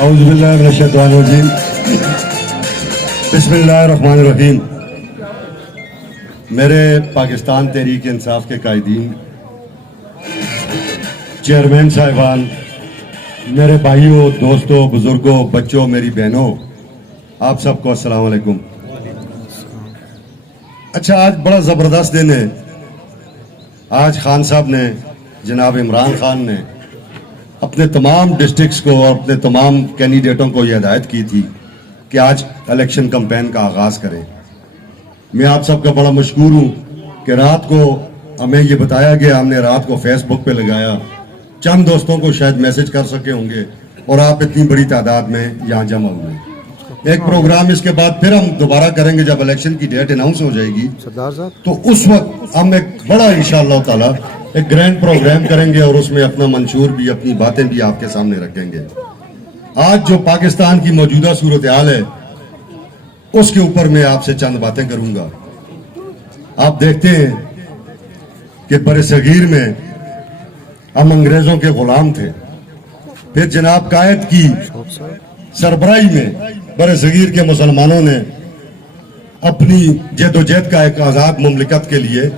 اعوذ باللہ من الشیطان الرجیم بسم اللہ الرحمن الرحیم. میرے پاکستان تحریک انصاف کے قائدین، چیئرمین صاحبان، میرے بھائیوں، دوستوں، بزرگوں، بچوں، میری بہنوں، آپ سب کو السلام علیکم. اچھا، آج بڑا زبردست دن ہے. آج خان صاحب نے، جناب عمران خان نے اپنے تمام ڈسٹرکٹس کو اور اپنے تمام کینڈیڈیٹوں کو یہ ہدایت کی تھی کہ آج الیکشن کمپین کا آغاز کریں. میں آپ سب کا بڑا مشکور ہوں کہ رات کو ہمیں یہ بتایا گیا، ہم نے رات کو فیس بک پہ لگایا، چند دوستوں کو شاید میسج کر سکے ہوں گے اور آپ اتنی بڑی تعداد میں یہاں جمع ہوئے. ایک پروگرام اس کے بعد پھر ہم دوبارہ کریں گے جب الیکشن کی ڈیٹ اناؤنس ہو جائے گی، تو اس وقت ہم ایک بڑا انشاءاللہ تعالی ایک گرینڈ پروگرام کریں گے اور اس میں اپنا منشور بھی، اپنی باتیں بھی آپ کے سامنے رکھیں گے. آج جو پاکستان کی موجودہ صورتحال ہے اس کے اوپر میں آپ سے چند باتیں کروں گا. آپ دیکھتے ہیں کہ بر صغیر میں ہم انگریزوں کے غلام تھے، پھر جناب قائد کی سربراہی میں بر صغیر کے مسلمانوں نے اپنی جد و جہد کا ایک آزاد مملکت کے لیے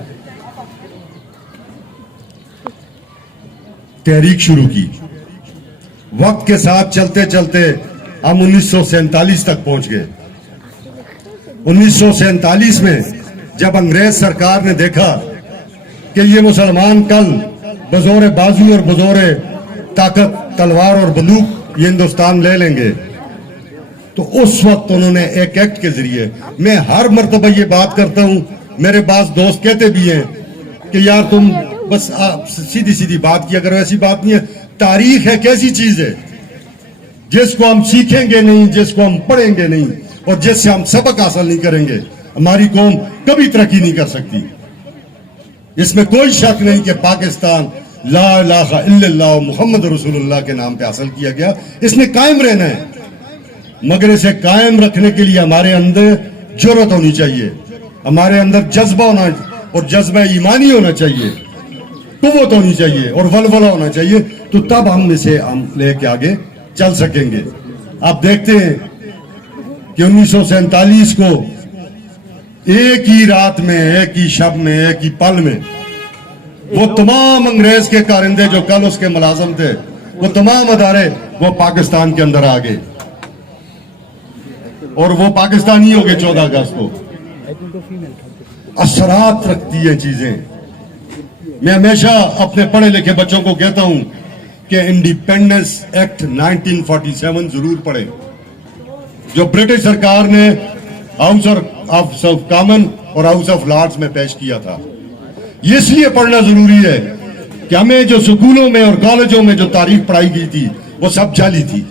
تحریک شروع کی. وقت کے ساتھ چلتے چلتے ہم 1947 تک پہنچ گئے. 1947 میں جب انگریز سرکار نے دیکھا کہ یہ مسلمان کل بزور بازو اور بزور طاقت تلوار اور بندوق یہ ہندوستان لے لیں گے، تو اس وقت انہوں نے ایک ایکٹ کے ذریعے، میں ہر مرتبہ یہ بات کرتا ہوں، میرے بعض دوست کہتے بھی ہیں کہ یار تم بس سیدھی سیدھی بات کیا کرو. ایسی بات نہیں ہے. تاریخ ایک ایسی چیز ہے جس کو ہم سیکھیں گے نہیں، جس کو ہم پڑھیں گے نہیں اور جس سے ہم سبق حاصل نہیں کریں گے، ہماری قوم کبھی ترقی نہیں کر سکتی. اس میں کوئی شک نہیں کہ پاکستان لا الہ الا اللہ محمد رسول اللہ کے نام پہ حاصل کیا گیا. اس نے قائم رہنا ہے، مگر اسے قائم رکھنے کے لیے ہمارے اندر جرأت ہونی چاہیے، ہمارے اندر جذبہ ہونا اور جذبہ ایمانی ہونا چاہیے، قوت ہونی چاہیے اور ولولہ ہونا چاہیے، تو تب ہم اسے لے کے آگے چل سکیں گے. آپ دیکھتے ہیں کہ 1947 کو ایک ہی رات میں، ایک ہی شب میں، ایک ہی پل میں وہ تمام انگریز کے کارندے جو کل اس کے ملازم تھے، وہ تمام ادارے وہ پاکستان کے اندر آ گئے اور وہ پاکستانی ہو گئے. 14 اگست کو اثرات رکھتی ہیں چیزیں. میں ہمیشہ اپنے پڑھے لکھے بچوں کو کہتا ہوں کہ انڈیپینڈنس ایکٹ 1947 ضرور پڑھیں، جو برٹش سرکار نے ہاؤس آف کامن اور ہاؤس آف لارڈز میں پیش کیا تھا. یہ اس لیے پڑھنا ضروری ہے کہ ہمیں جو سکولوں میں اور کالجوں میں جو تاریخ پڑھائی گئی تھی وہ سب جعلی تھی.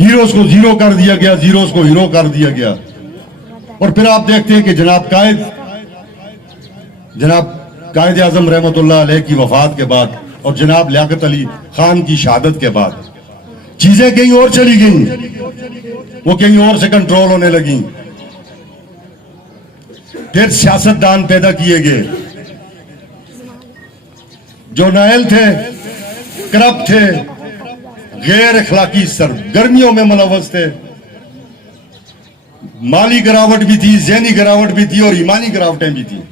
ہیروز کو زیرو کر دیا گیا، زیروز کو ہیرو کر دیا گیا. اور پھر آپ دیکھتے ہیں کہ جناب قائد اعظم رحمت اللہ علیہ کی وفات کے بعد اور جناب لیاقت علی خان کی شہادت کے بعد چیزیں کہیں اور چلی گئیں، وہ کہیں اور سے کنٹرول ہونے لگیں. پھر سیاستدان پیدا کیے گئے جو نائل تھے، کرپٹ تھے، غیر اخلاقی سرگرمیوں میں ملوث تھے. مالی گراوٹ بھی تھی، ذہنی گراوٹ بھی تھی اور ایمانی گراوٹیں بھی تھیں.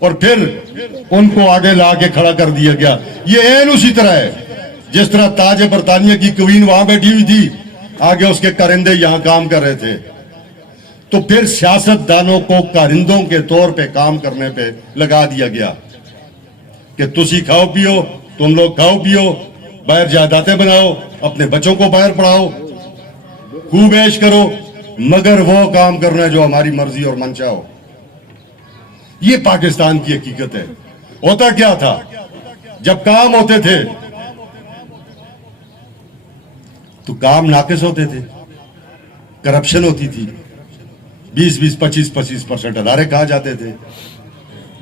اور پھر ان کو آگے لا کے کھڑا کر دیا گیا. یہ عین اسی طرح ہے جس طرح تاج برطانیہ کی کوئین وہاں بیٹھی ہوئی تھی، آگے اس کے کارندے یہاں کام کر رہے تھے. تو پھر سیاست دانوں کو کارندوں کے طور پہ کام کرنے پہ لگا دیا گیا کہ تسی کھاؤ پیو، تم لوگ کھاؤ پیو، باہر جائیدادیں بناؤ، اپنے بچوں کو باہر پڑھاؤ، خوب عیش کرو، مگر وہ کام کرنا ہے جو ہماری مرضی اور منشا ہو. یہ پاکستان کی حقیقت ہے. ہوتا کیا تھا جب کام ہوتے تھے تو کام ناقص ہوتے تھے، کرپشن ہوتی تھی، 20-25% ادارے کہا جاتے تھے،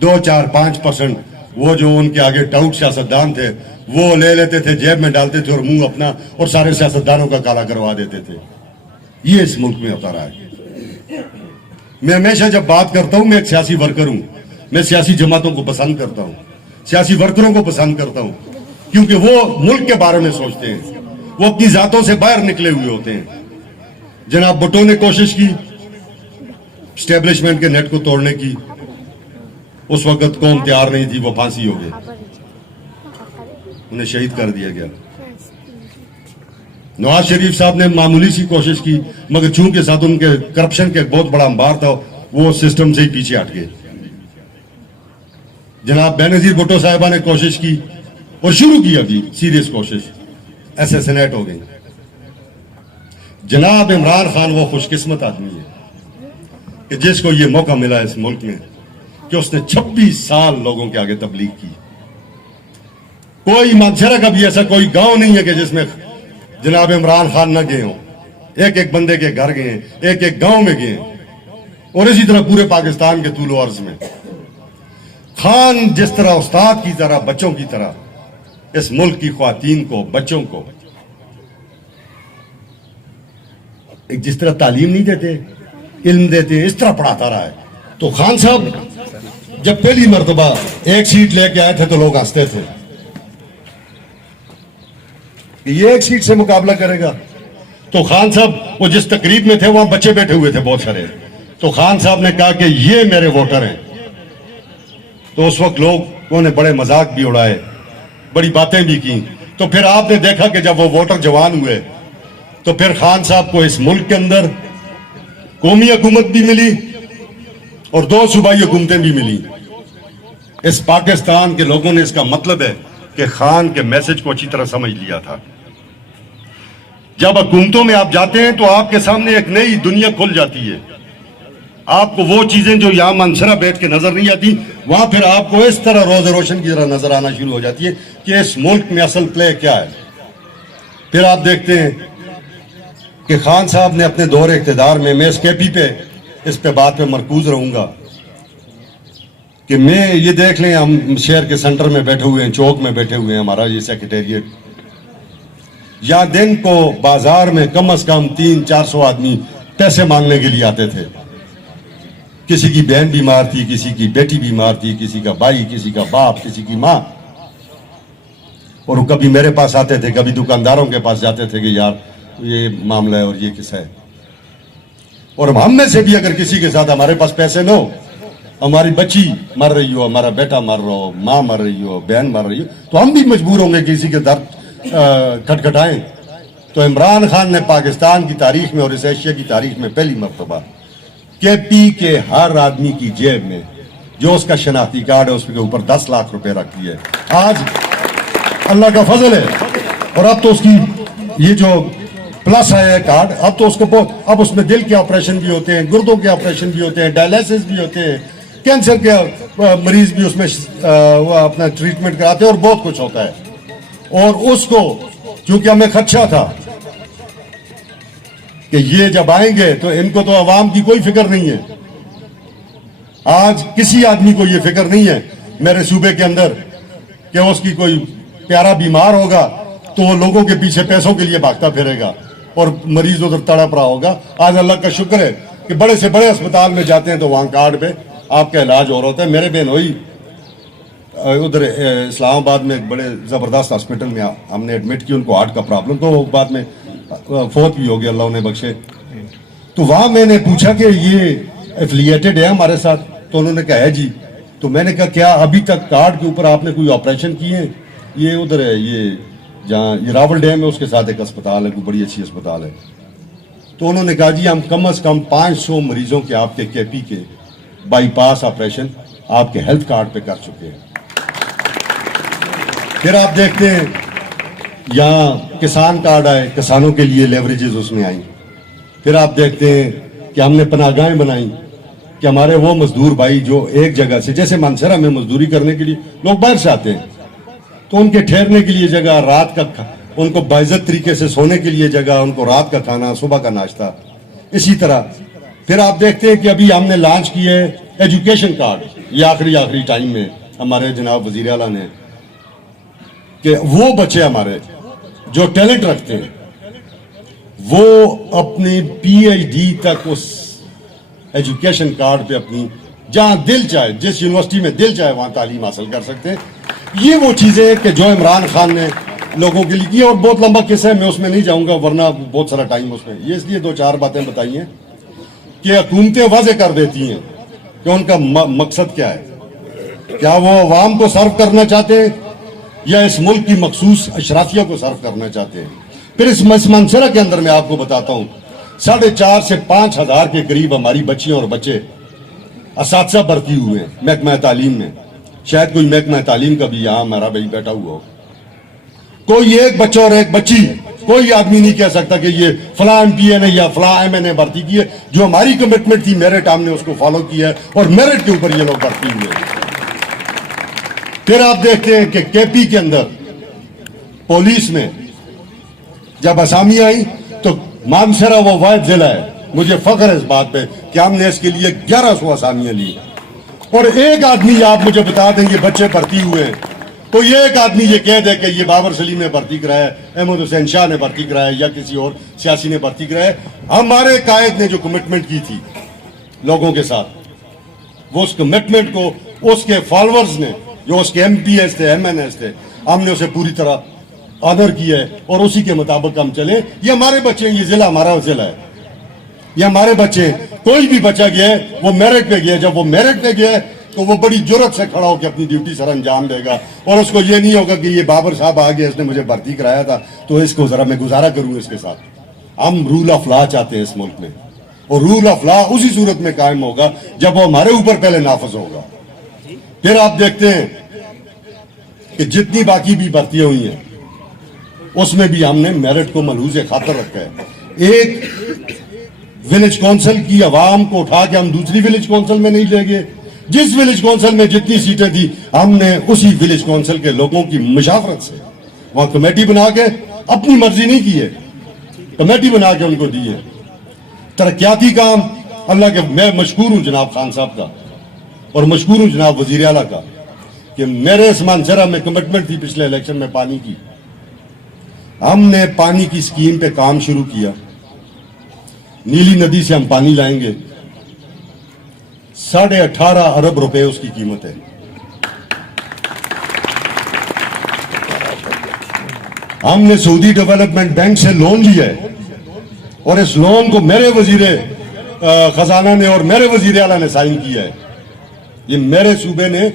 2-4-5% وہ جو ان کے آگے ٹاؤٹ سیاستدان تھے وہ لے لیتے تھے، جیب میں ڈالتے تھے اور منہ اپنا اور سارے سیاستدانوں کا کالا کروا دیتے تھے. یہ اس ملک میں ہوتا رہا ہے. میں ہمیشہ جب بات کرتا ہوں، میں ایک سیاسی ورکر ہوں، میں سیاسی جماعتوں کو پسند کرتا ہوں، سیاسی ورکروں کو پسند کرتا ہوں. क्योंकि वो मुल्क के बारे में सोचते हैं, वो अपनी जातों से बाहर निकले हुए होते हैं। जनाब भुट्टो ने कोशिश की स्टैब्लिशमेंट के नेट को तोड़ने की, उस वक्त कौम तैयार नहीं थी, वो फांसी हो गई, उन्हें शहीद कर दिया गया। नवाज शरीफ साहब ने मामूली सी कोशिश की, मगर चूंकि साथ उनके करप्शन के बहुत बड़ा अंबार था, वो सिस्टम से ही पीछे हट गए। जनाब बेनजीर भुट्टो साहिबा ने कोशिश की और शुरू की अभी सीरियस कोशिश, असैसिनेट हो गई। जनाब इमरान खान वो खुशकिस्मत आदमी है कि जिसको ये मौका मिला इस मुल्क में कि उसने 26 साल लोगों के आगे तबलीग की। कोई मानसरा का भी ऐसा कोई गांव नहीं है कि जिसमें जनाब इमरान खान न गए हों। एक एक बंदे के घर गए, एक एक गांव में गए, और इसी तरह पूरे पाकिस्तान के तूल अर्ज में। खान जिस तरह उस्ताद की तरह, बच्चों की तरह इस मुल्क की ख्वातीन को, बच्चों को एक जिस तरह तालीम नहीं देते, इल्म देते, इस तरह पढ़ाता रहा है। तो खान साहब जब पहली मर्तबा एक सीट लेके आए थे तो लोग हंसते थे कि ये एक सीट से मुकाबला करेगा। तो खान साहब वो जिस तकरीब में थे वहां बच्चे बैठे हुए थे बहुत सारे, तो खान साहब ने कहा कि ये मेरे वोटर हैं। तो उस वक्त लोगों ने बड़े मजाक भी उड़ाए, बड़ी बातें भी की। तो फिर आपने देखा कि जब वो वोटर जवान हुए तो फिर खान साहब को इस मुल्क के अंदर कौमी हुकूमत भी मिली और 2 सूबाई हुकूमतें भी मिली। इस पाकिस्तान के लोगों ने, इसका मतलब है कि खान के मैसेज को अच्छी तरह समझ लिया था। जब हुकूमतों में आप जाते हैं तो आपके सामने एक नई दुनिया खुल जाती है। आपको वो चीजें जो यहां मनसरा बैठ के नजर नहीं आती, वहां फिर आपको इस तरह रोज रोशन की तरह नजर आना शुरू हो जाती है कि इस मुल्क में असल प्ले क्या है। फिर आप देखते हैं कि खान साहब ने अपने दौर इख्तिदार में, मैं इस केपी पे, इस पे बात पे मरकूज रहूंगा कि मैं ये देख लें, हम शहर के सेंटर में बैठे हुए हैं, चौक में बैठे हुए हैं, हमारा ये सेक्रेटेरिएट, या दिन को बाजार में कम से कम 300-400 आदमी पैसे मांगने के लिए आते थे। किसी की बहन बीमार थी, किसी की बेटी बीमार थी, किसी का भाई, किसी का बाप, किसी की माँ, और वो कभी मेरे पास आते थे, कभी दुकानदारों के पास जाते थे कि यार ये मामला है और ये किस्सा है। और हम में से भी अगर किसी के साथ हमारे पास पैसे न हो, हमारी बच्ची मर रही हो, हमारा बेटा मर रहा हो, माँ मर रही हो, बहन मर रही हो, तो हम भी मजबूर होंगे किसी के दर्द खटखटाएं। तो इमरान खान ने पाकिस्तान की तारीख में और इस एशिया की तारीख में पहली मरतबा केपी के हर आदमी की जेब में जो उसका शनाख्ती कार्ड है उसके ऊपर 10 लाख रुपए रख दिए। आज अल्लाह का फजल है, और अब तो उसकी ये जो प्लस आया है कार्ड, अब तो उसको बहुत, अब उसमें दिल के ऑपरेशन भी होते हैं, गुर्दों के ऑपरेशन भी होते हैं, डायलिसिस भी होते हैं, कैंसर के मरीज भी उसमें वो अपना ट्रीटमेंट कराते हैं और बहुत कुछ होता है। और उसको क्योंकि हमें खदशा था कि ये जब आएंगे तो इनको तो अवाम की कोई फिक्र नहीं है। आज किसी आदमी को ये फिक्र नहीं है मेरे सूबे के अंदर कि उसकी कोई प्यारा बीमार होगा तो वो लोगों के पीछे पैसों के लिए भागता फिरेगा और मरीज उधर तड़प रहा होगा। आज अल्लाह का शुक्र है कि बड़े से बड़े अस्पताल में जाते हैं तो वहां कार्ड पे आपका इलाज हो रहा होता है। मेरे बहन हुई उधर इस्लामाबाद में एक बड़े ज़बरदस्त हॉस्पिटल में हमने एडमिट की, उनको हार्ट का प्रॉब्लम, तो बाद में फौत भी हो गया, अल्लाह ने बख्शे। तो वहां मैंने पूछा कि ये एफिलिएटेड है हमारे साथ, तो उन्होंने कहा है जी। तो मैंने कहा क्या अभी तक कार्ड के ऊपर आपने कोई ऑपरेशन किए हैं? ये उधर है, ये जहाँ ये रावल डैम है उसके साथ एक अस्पताल है, कोई बड़ी अच्छी अस्पताल है। तो उन्होंने कहा जी हम कम से कम 500 मरीजों के आपके केपी के बाईपास ऑपरेशन आपके हेल्थ कार्ड पे कर चुके हैं। फिर आप देखते हैं यहाँ किसान कार्ड आए, किसानों के लिए लेवरेजेस उसमें आई। फिर आप देखते हैं कि हमने पनाहगाहें बनाई कि हमारे वो मजदूर भाई जो एक जगह से, जैसे मानसरा में मजदूरी करने के लिए लोग बाहर से आते हैं, तो उनके ठहरने के लिए जगह, रात का उनको बाइज्जत तरीके से सोने के लिए जगह, उनको रात का खाना, सुबह का नाश्ता, इसी तरह। फिर आप देखते हैं कि अभी हमने लॉन्च किया है एजुकेशन कार्ड, ये आखिरी टाइम में हमारे जनाब वजीर आला ने, कि वो बच्चे हमारे जो टैलेंट रखते हैं वो अपनी PhD तक उस एजुकेशन कार्ड पे अपनी जहां दिल चाहे, जिस यूनिवर्सिटी में दिल चाहे वहां तालीम हासिल कर सकते हैं। ये वो चीजें कि जो इमरान खान ने लोगों के लिए की, और बहुत लंबा किस्सा है, मैं उसमें नहीं जाऊंगा वरना बहुत सारा टाइम उसमें। ये इसलिए 2-4 बातें बताई हैं कि हुकूमतें वाज़े कर देती हैं कि उनका मकसद क्या है। क्या वो अवाम को सर्व करना चाहते हैं या इस मुल्क की मखसूस अशराफिया को सर्व करना चाहते हैं। फिर इस मंसरा के अंदर मैं आपको बताता हूँ 4,500 से 5,000 के करीब हमारी बच्चियां और बच्चे असातिज़ा भर्ती हुए हैं महकमा तालीम में। शायद कोई महकमा तालीम का भी यहाँ हमारा भाई बैठा हुआ हो। कोई एक बच्चा और एक बच्ची, कोई आदमी नहीं कह सकता कि ये फला MPA ने या फला MNA भर्ती की है। जो हमारी कमिटमेंट थी मेरिट, हमने उसको फॉलो किया है और मेरिट के ऊपर ये लोग भर्ती हुए हैं। फिर आप देखते हैं कि KP के अंदर पुलिस में जब असामी आई तो मानसरा वो वाहिद जिला है, मुझे फख्र है इस बात पे कि हमने इसके लिए 1100 असामियां ली। और एक आदमी, आप मुझे बता दें ये बच्चे भर्ती हुए हैं, तो ये एक आदमी ये कह दे कि ये बाबर सलीम ने भर्ती कराया, अहमद हुसैन शाह ने भर्ती कराया या किसी और सियासी ने भर्ती कराया। हमारे कायद ने जो कमिटमेंट की थी लोगों के साथ, वो उस कमिटमेंट को उसके फॉलोअर्स ने, जो उसके MPs थे, MNS थे, हमने उसे पूरी तरह ऑनर किया है और उसी के मुताबिक हम चले। ये हमारे बच्चे, ये जिला हमारा जिला है, ये हमारे बच्चे। कोई भी बच्चा गया है वो मेरिट पे गया, जब वो मेरिट पे गया तो वो बड़ी जुर्रत से खड़ा होकर अपनी ड्यूटी सर अंजाम देगा। और उसको ये नहीं होगा कि ये बाबर साहब आ गया, इसने मुझे भर्ती कराया था तो इसको जरा मैं गुजारा करूं इसके साथ। हम रूल ऑफ लॉ चाहते हैं इस मुल्क में, और रूल ऑफ लॉ उसी सूरत में कायम होगा जब वो हमारे ऊपर पहले नाफज होगा। फिर आप देखते हैं कि जितनी बाकी भी भर्तियां हुई हैं उसमें भी हमने मेरिट को मलहूज़े खातर रखा है। एक विलेज काउंसिल की आवाम को उठा के हम दूसरी विलेज काउंसिल में नहीं ले गए। जिस विलेज काउंसिल में जितनी सीटें थी हमने उसी विलेज काउंसिल के लोगों की मुशावरत से वहां कमेटी बना के, अपनी मर्जी नहीं की है, कमेटी बना के उनको दी है। तरक्याती काम अल्लाह के, मैं मशकूर हूं जनाब खान साहब का और मशकूर हूं जनाब वजीर आला का कि मेरे इस मानसरा में कमिटमेंट थी पिछले इलेक्शन में पानी की। हमने पानी की स्कीम पे काम शुरू किया। नीली नदी से हम पानी लाएंगे, 18.5 अरब रुपए उसकी कीमत है। हमने सऊदी डेवलपमेंट बैंक से लोन लिया है और इस लोन को मेरे वजीर खजाना ने और मेरे वजीर आला ने साइन किया है। ये मेरे सूबे ने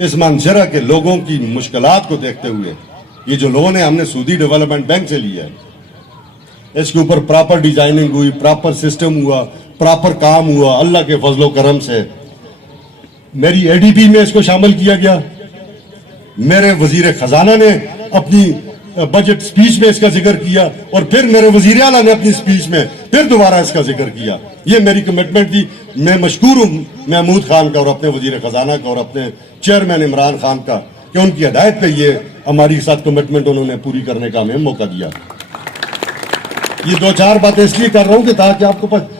इस मानसरा के लोगों की मुश्किलात को देखते हुए ये जो लोन है हमने सऊदी डेवलपमेंट बैंक से लिया है। इसके ऊपर प्रॉपर डिजाइनिंग हुई, प्रॉपर सिस्टम हुआ, प्रॉपर काम हुआ अल्लाह के फजलो करम से। मेरी ADP में इसको शामिल किया गया। मेरे वजीर खजाना ने अपनी बजट स्पीच में इसका जिक्र किया और फिर मेरे वजीर आला ने अपनी स्पीच में फिर दोबारा इसका जिक्र किया। ये मेरी कमिटमेंट थी। मैं मशकूर हूं महमूद खान का और अपने वजीर खजाना का और अपने चेयरमैन इमरान खान का कि उनकी हिदायत पे ये हमारी साथ कमिटमेंट उन्होंने पूरी करने का हमें मौका दिया। ये 2-4 बातें इसलिए कर रहा हूं कि ताकि आपको पता।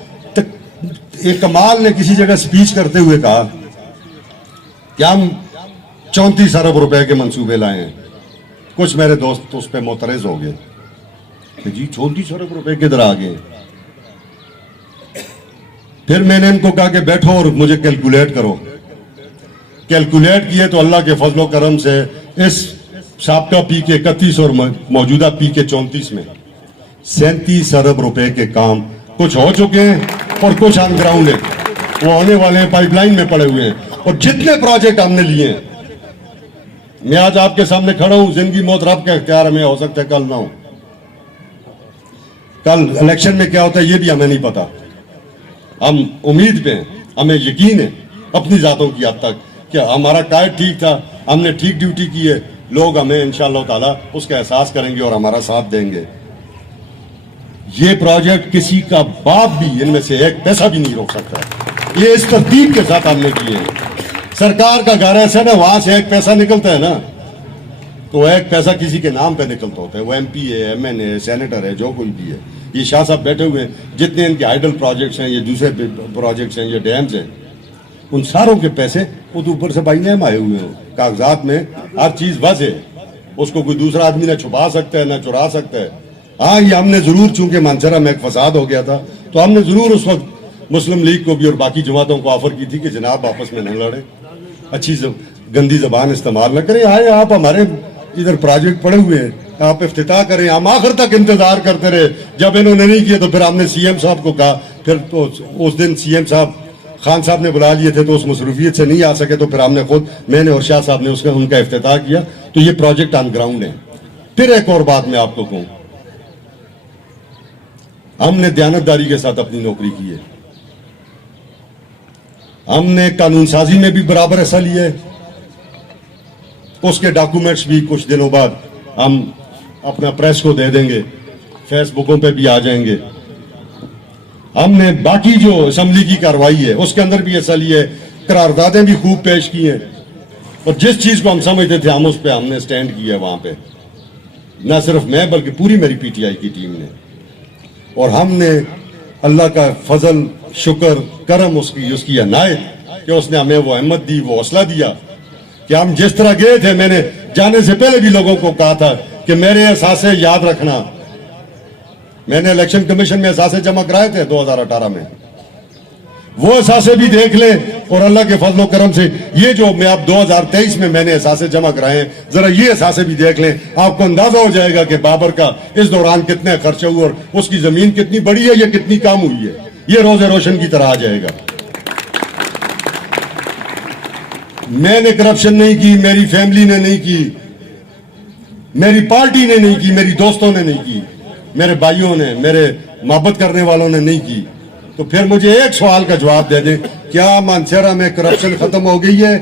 एक कमाल ने किसी जगह स्पीच करते हुए कहा कि हम 34 अरब रुपए के मंसूबे लाए हैं। कुछ मेरे दोस्त उस पर मोतरज हो गए कि जी 34 अरब रुपए किधर आ गए। फिर मैंने इनको कहा कि बैठो और मुझे कैलकुलेट करो। कैलकुलेट किए तो अल्लाह के फजलो करम से इस साबका PK 31 और मौजूदा PK 34 में 37 अरब रुपए के काम कुछ हो चुके हैं और कुछ ऑन ग्राउंड है, वो होने वाले हैं, पाइपलाइन में पड़े हुए हैं। और जितने प्रोजेक्ट हमने लिए हैं, मैं आज आपके सामने खड़ा हूं, जिंदगी मौत रब का इख्तियार में, हो सकता है कल ना हो। कल इलेक्शन में क्या होता है ये भी हमें नहीं पता। हम उम्मीद पे हैं, हमें यकीन है अपनी जातों की हद तक कि हमारा कायद ठीक था, हमने ठीक ड्यूटी की है। लोग हमें इंशाअल्लाह ताला उसका एहसास करेंगे और हमारा साथ देंगे। ये प्रोजेक्ट किसी का बाप भी इनमें से एक पैसा भी नहीं रोक सकता। ये इस तरतीब के साथ हमने किए हैं। सरकार का घर ऐसा ना, वहां से एक पैसा निकलता है ना तो एक पैसा किसी के नाम पे निकलता होता है। वो MP है, MNA, सेनेटर है, जो कोई भी है। ये शाह साहब बैठे हुए हैं, जितने इनके आइडल प्रोजेक्ट्स हैं, ये दूसरे प्रोजेक्ट्स हैं, ये डैम्स हैं, उन सारों के पैसे वो तो ऊपर से बाई नेम आए हुए हैं। कागजात में हर चीज वाज़ेह है, उसको कोई दूसरा आदमी ना छुपा सकता है ना चुरा सकता है। हाँ, ये हमने जरूर, चूंकि मानसरा में एक फसाद हो गया था तो हमने जरूर उस वक्त मुस्लिम लीग को भी और बाकी जमातों को ऑफर की थी कि जनाब आपस में न लड़े, अच्छी गंदी जबान इस्तेमाल न करें, आए आप हमारे इधर प्रोजेक्ट पड़े हुए हैं, आप इफ्तिताह करें। हम आखिर तक इंतजार करते रहे, जब इन्होंने नहीं किया तो फिर हमने सीएम साहब को कहा, फिर तो उस दिन सीएम साहब खान साहब ने बुला लिए थे तो उस मसरूफियत से नहीं आ सके, तो फिर हमने खुद, मैंने और शाह साहब ने उसका उनका इफ्तिताह किया। तो ये प्रोजेक्ट ऑन ग्राउंड है। फिर एक और बात मैं आपको कहूं, हमने दयानतदारी के साथ अपनी नौकरी की है, हमने कानून साजी में भी बराबर हिस्सा लिया है, उसके डॉक्यूमेंट्स भी कुछ दिनों बाद हम अपना प्रेस को दे देंगे, फेसबुकों पे भी आ जाएंगे। हमने बाकी जो असेंबली की कार्रवाई है उसके अंदर भी हिस्सा लिया है, करारदादें भी खूब पेश की हैं, और जिस चीज को हम समझते थे हम उस पर हमने स्टैंड किया है वहां पे, न सिर्फ मैं बल्कि पूरी मेरी पीटीआई की टीम ने। और हमने अल्लाह का फजल, शुक्र, करम उसकी अनायत कि उसने हमें वो हिम्मत दी, वो हौसला दिया कि हम जिस तरह गए थे, मैंने जाने से पहले भी लोगों को कहा था कि मेरे एहसासे याद रखना। मैंने इलेक्शन कमीशन में एहसासे जमा कराए थे 2018 में, वो एहसासे भी देख लें, और अल्लाह के फजल करम से ये जो मैं अब 2023 में मैंने एहसासे जमा कराए हैं, जरा ये एहसासे भी देख लें, आपको अंदाजा हो जाएगा कि बाबर का इस दौरान कितने खर्चे हुए और उसकी जमीन कितनी बड़ी है या कितनी कम हुई है, ये रोजे रोशन की तरह आ जाएगा। मैंने करप्शन नहीं की, मेरी फैमिली ने नहीं की, मेरी पार्टी ने नहीं की, मेरी दोस्तों ने नहीं की, मेरे भाइयों ने, मेरे मोहब्बत करने वालों ने नहीं की। तो फिर मुझे एक सवाल का जवाब दे दें, क्या मानसेरा में करप्शन खत्म हो गई है?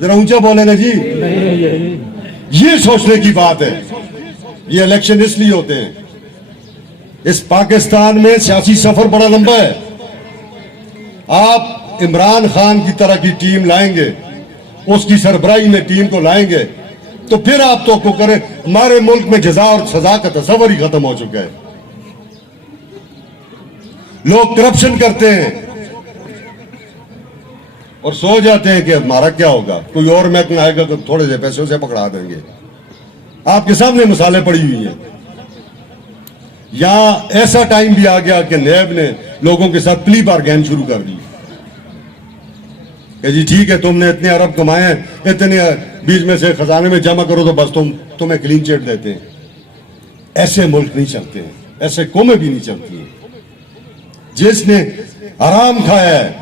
जरा ऊंचा बोले ना जी। ये सोचने की बात है। ये इलेक्शन इसलिए होते हैं। इस पाकिस्तान में सियासी सफर बड़ा लंबा है। आप इमरान खान की तरह की टीम लाएंगे, उसकी सरबराही में टीम को लाएंगे, तो फिर आप तो करें, हमारे मुल्क में जजा और सजा का तस्वर ही खत्म हो चुका है। लोग करप्शन करते हैं और सो जाते हैं कि हमारा क्या होगा, कोई और महकमा आएगा तो थोड़े से पैसों से पकड़ा देंगे। आपके सामने मिसालें पड़ी हुई हैं। यहां ऐसा टाइम भी आ गया कि नैब ने लोगों के साथ प्ली बारगेन शुरू कर दी कि जी ठीक है, तुमने इतने अरब कमाए हैं, इतने बीच में से खजाने में जमा करो तो बस तुम्हें क्लीन चिट देते हैं। ऐसे मुल्क नहीं चलते हैं, ऐसे कौमें भी नहीं चलती हैं। जिसने हराम खाया है,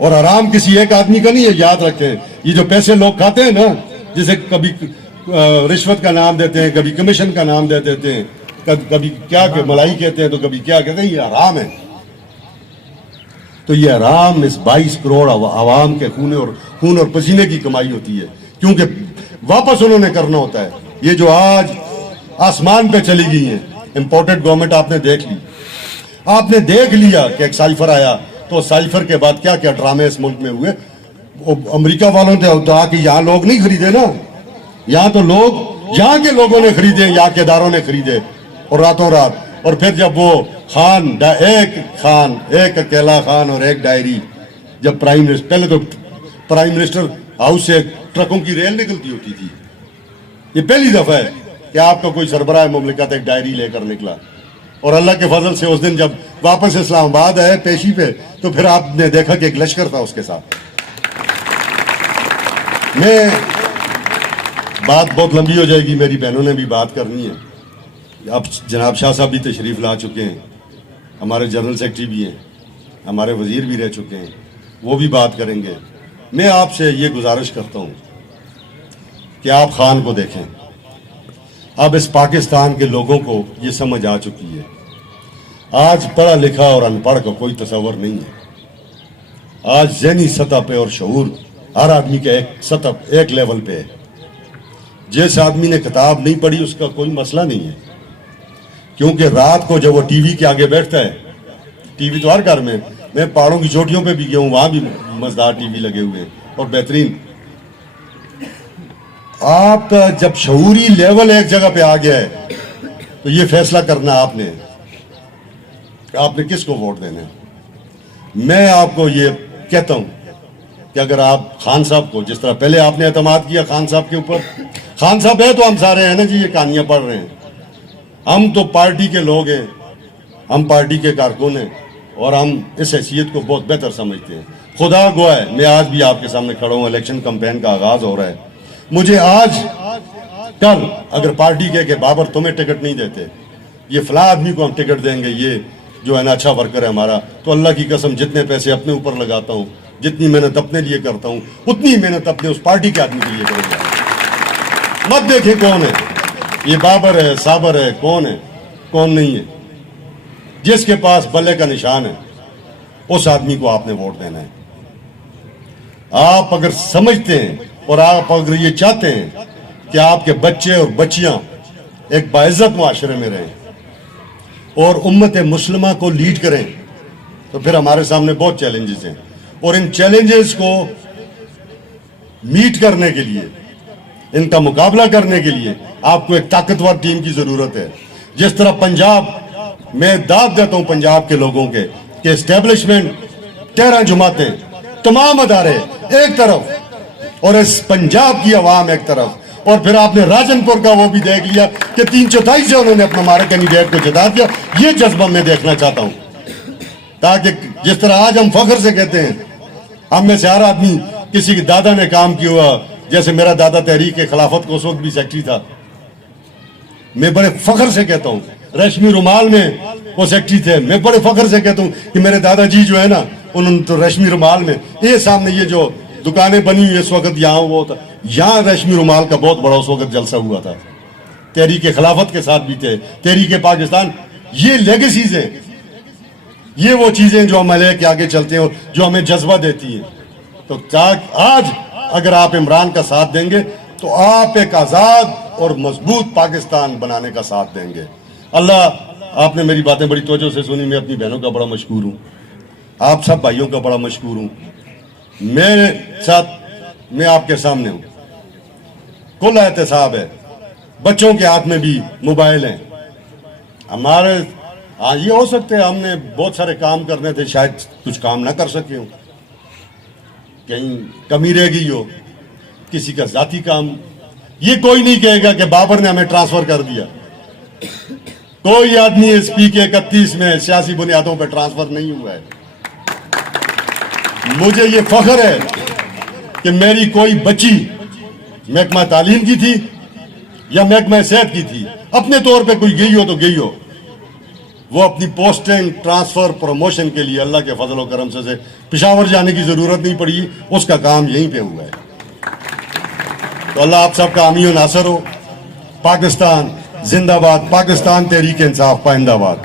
और हराम किसी एक आदमी का नहीं है, याद रखें। ये जो पैसे लोग खाते हैं ना, जिसे कभी रिश्वत का नाम देते हैं, कभी कमीशन का नाम दे देते हैं, कभी क्या मलाई कहते हैं, तो कभी क्या कहते हैं, ये हराम है। तो ये हराम इस 22 करोड़ आवाम के खून और पसीने की कमाई होती है, क्योंकि वापस उन्होंने करना होता है। ये जो आज आसमान पे चली गई है इंपोर्टेड गवर्नमेंट, आपने देख ली, आपने देख लिया कि एक साइफर आया, तो साइफर के बाद क्या क्या ड्रामे इस मुल्क में हुए। अमेरिका वालों ने तो आके यहाँ लोग नहीं खरीदे ना, यहाँ तो लोग, यहाँ के लोगों ने खरीदे, यहाँ के इदारों ने खरीदे, और रातों रात। और फिर जब वो एक अकेला खान और एक डायरी, जब प्राइम मिनिस्टर, पहले तो प्राइम मिनिस्टर हाउस से ट्रकों की रेल निकलती होती थी, ये पहली दफा है कि आपका कोई सरबराह मुमलिकत एक डायरी लेकर निकला। और अल्लाह के फजल से उस दिन जब वापस इस्लामाबाद आए पेशी पे, तो फिर आपने देखा कि एक लश्कर था उसके साथ। मैं बात बहुत लंबी हो जाएगी, मेरी बहनों ने भी बात करनी है। अब जनाब शाह साहब भी तशरीफ ला चुके हैं, हमारे जनरल सेक्रेटरी भी हैं, हमारे वजीर भी रह चुके हैं, वो भी बात करेंगे। मैं आपसे ये गुजारिश करता हूँ कि आप खान को देखें। अब इस पाकिस्तान के लोगों को ये समझ आ चुकी है, आज पढ़ा लिखा और अनपढ़ का कोई तस्वर नहीं है। आज ज़हनी सतह पे और शऊर हर आदमी के एक लेवल पे है। जिस आदमी ने किताब नहीं पढ़ी उसका कोई मसला नहीं है, क्योंकि रात को जब वो टीवी के आगे बैठता है, टीवी तो हर घर में, मैं पहाड़ों की चोटियों पे भी गया हूँ, वहां भी मजेदार टीवी लगे हुए हैं और बेहतरीन। आप जब शऊरी लेवल एक जगह पे आ गया है, तो ये फैसला करना आपने किसको वोट देना है। मैं आपको ये कहता हूं कि अगर आप खान साहब को, जिस तरह पहले आपने एतमाद किया खान साहब के ऊपर, खान साहब है तो हम सारे हैं ना जी, ये कहानियां पढ़ रहे हैं, हम तो पार्टी के लोग हैं, हम पार्टी के कारकुन हैं, اور ہم اس حیثیت کو بہت بہتر سمجھتے ہیں. خدا گواہ ہے میں آج بھی آپ کے سامنے کھڑا ہوں, الیکشن کمپین کا آغاز ہو رہا ہے. مجھے آج کل اگر پارٹی کہ بابر تمہیں ٹکٹ نہیں دیتے, یہ فلاں آدمی کو ہم ٹکٹ دیں گے, یہ جو ہے نا اچھا ورکر ہے ہمارا, تو اللہ کی قسم جتنے پیسے اپنے اوپر لگاتا ہوں, جتنی محنت اپنے لیے کرتا ہوں, اتنی محنت اپنے اس پارٹی کے آدمی کے لیے کروں گا. مت دیکھیں کون ہے یہ, بابر ہے, صابر ہے, کون ہے کون نہیں ہے. جس کے پاس بلے کا نشان ہے اس آدمی کو آپ نے ووٹ دینا ہے. آپ اگر سمجھتے ہیں اور آپ اگر یہ چاہتے ہیں کہ آپ کے بچے اور بچیاں ایک باعزت معاشرے میں رہیں اور امت مسلمہ کو لیڈ کریں, تو پھر ہمارے سامنے بہت چیلنجز ہیں, اور ان چیلنجز کو میٹ کرنے کے لیے, ان کا مقابلہ کرنے کے لیے آپ کو ایک طاقتور ٹیم کی ضرورت ہے. جس طرح پنجاب میں داد دیتا ہوں پنجاب کے لوگوں کے کہ اسٹیبلشمنٹ 13 جماعتیں تمام ادارے ایک طرف اور اس پنجاب کی عوام ایک طرف, اور پھر آپ نے راجن پور کا وہ بھی دیکھ لیا کہ 3/4 سے انہوں نے اپنا ہمارے کینڈیڈیٹ کو جتا دیا. یہ جذبہ میں دیکھنا چاہتا ہوں, تاکہ جس طرح آج ہم فخر سے کہتے ہیں ہم میں سے ہر آدمی کسی کے دادا نے کام کیا ہوا, جیسے میرا دادا تحریک خلافت کو اس وقت بھی سیکٹری تھا, میں بڑے فخر سے کہتا ہوں ریشمی رومال میں وہ سیکٹری تھے, میں بڑے فخر سے کہتا ہوں کہ میرے دادا جی جو ہے نا انہوں نے تو ریشمی رومال میں, یہ سامنے یہ جو دکانیں بنی ہوئی اس وقت یہاں وہ تھا, یہاں ریشمی رومال کا بہت بڑا اس وقت جلسہ ہوا تھا. تحریک خلافت کے ساتھ بھی تھے, تحریک پاکستان. یہ لیگیسیز ہیں, یہ وہ چیزیں جو ہم لے کے آگے چلتے ہیں اور جو ہمیں جذبہ دیتی ہیں. تو آج اگر آپ عمران کا ساتھ دیں گے تو آپ ایک آزاد اور مضبوط پاکستان بنانے کا ساتھ دیں گے. اللہ, آپ نے میری باتیں بڑی توجہ سے سنی, میں اپنی بہنوں کا بڑا مشکور ہوں, آپ سب بھائیوں کا بڑا مشکور ہوں. میرے ساتھ میں آپ کے سامنے ہوں, کل احتساب ہے, بچوں کے ہاتھ میں بھی موبائل ہیں. ہمارے ہاں یہ ہو سکتے ہیں ہم نے بہت سارے کام کرنے تھے, شاید کچھ کام نہ کر سکے ہوں, کہیں کمی رہ گئی ہو, کسی کا ذاتی کام. یہ کوئی نہیں کہے گا کہ بابر نے ہمیں ٹرانسفر کر دیا. کوئی آدمی ایس پی کے 31 میں سیاسی بنیادوں پہ ٹرانسفر نہیں ہوا ہے. مجھے یہ فخر ہے کہ میری کوئی بچی محکمہ تعلیم کی تھی یا محکمہ صحت کی تھی, اپنے طور پہ کوئی گئی ہو تو گئی ہو, وہ اپنی پوسٹنگ ٹرانسفر پروموشن کے لیے اللہ کے فضل و کرم سے پشاور جانے کی ضرورت نہیں پڑی, اس کا کام یہیں پہ ہوا ہے. تو اللہ آپ سب کا حامی و ناصر ہو. پاکستان زندہ باد, پاکستان تحریک انصاف پائندہ باد.